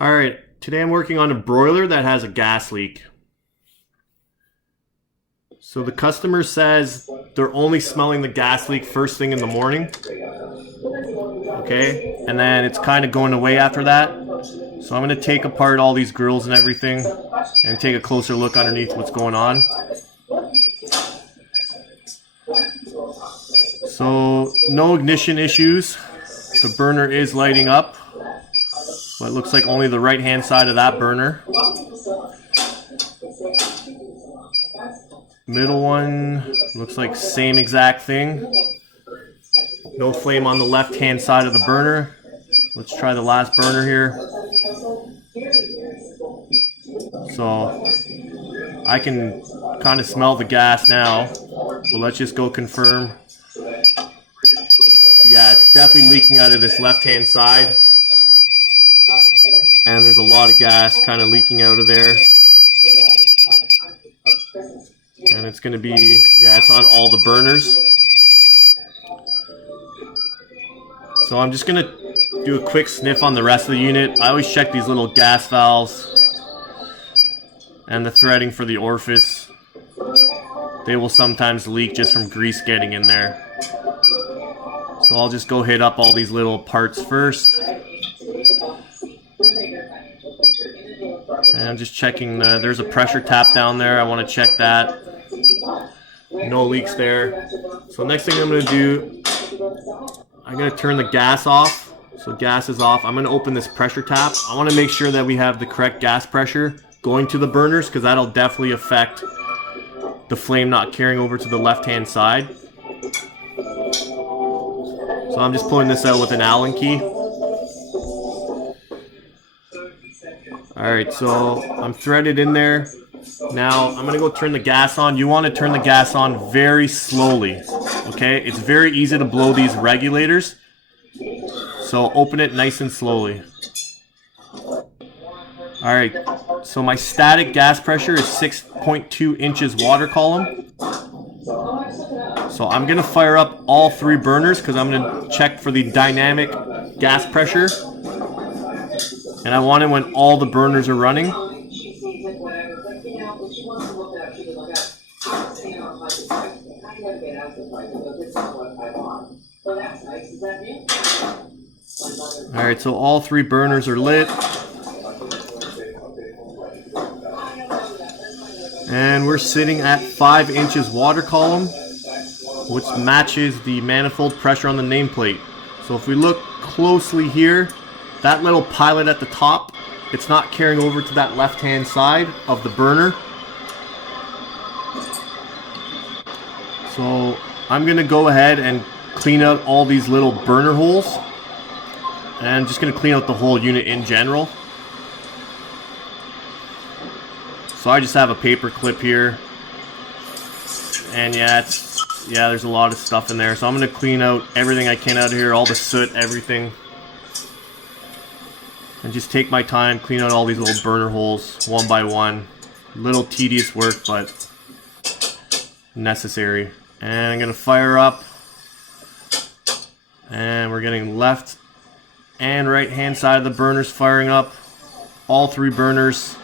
Alright, today I'm working on a broiler that has a gas leak. So the customer says they're only smelling the gas leak first thing in the morning. Okay, and then it's kind of going away after that. So I'm going to take apart all these grills and everything and take a closer look underneath what's going on. So no ignition issues. The burner is lighting up, but it looks like only the right hand side of that burner. Middle one looks like same exact thing. No flame on the left hand side of the burner. Let's try the last burner here. So I can kind of smell the gas now, but let's just go confirm. Yeah, it's definitely leaking out of this left hand side. And there's a lot of gas kind of leaking out of there. And it's going to be, yeah, it's on all the burners. So I'm just going to do a quick sniff on the rest of the unit. I always check these little gas valves and the threading for the orifice. They will sometimes leak just from grease getting in there. So I'll just go hit up all these little parts first. And I'm just checking, there's a pressure tap down there. I want to check that. No leaks there. So next thing I'm going to do, I'm going to turn the gas off. So gas is off. I'm going to open this pressure tap. I want to make sure that we have the correct gas pressure going to the burners, because that'll definitely affect the flame not carrying over to the left hand side. So I'm just pulling this out with an Allen key. Alright, so I'm threaded in there. Now I'm going to go turn the gas on. You want to turn the gas on very slowly. Okay, it's very easy to blow these regulators. So open it nice and slowly. Alright, so my static gas pressure is 6.2 inches water column. So I'm going to fire up all three burners because I'm going to check for the dynamic gas pressure. And I want it when all the burners are running. Alright, so all three burners are lit. And we're sitting at 5 inches water column, which matches the manifold pressure on the nameplate. So if we look closely here, that little pilot at the top, it's not carrying over to that left hand side of the burner. So I'm going to go ahead and clean out all these little burner holes. And I'm just going to clean out the whole unit in general. So I just have a paper clip here. And yeah, there's a lot of stuff in there. So I'm going to clean out everything I can out of here, all the soot, everything. And just take my time, clean out all these little burner holes one by one. Little tedious work, but necessary. And I'm going to fire up. And we're getting left and right hand side of the burners firing up. All three burners.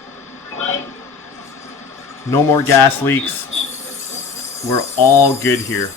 No more gas leaks. We're all good here.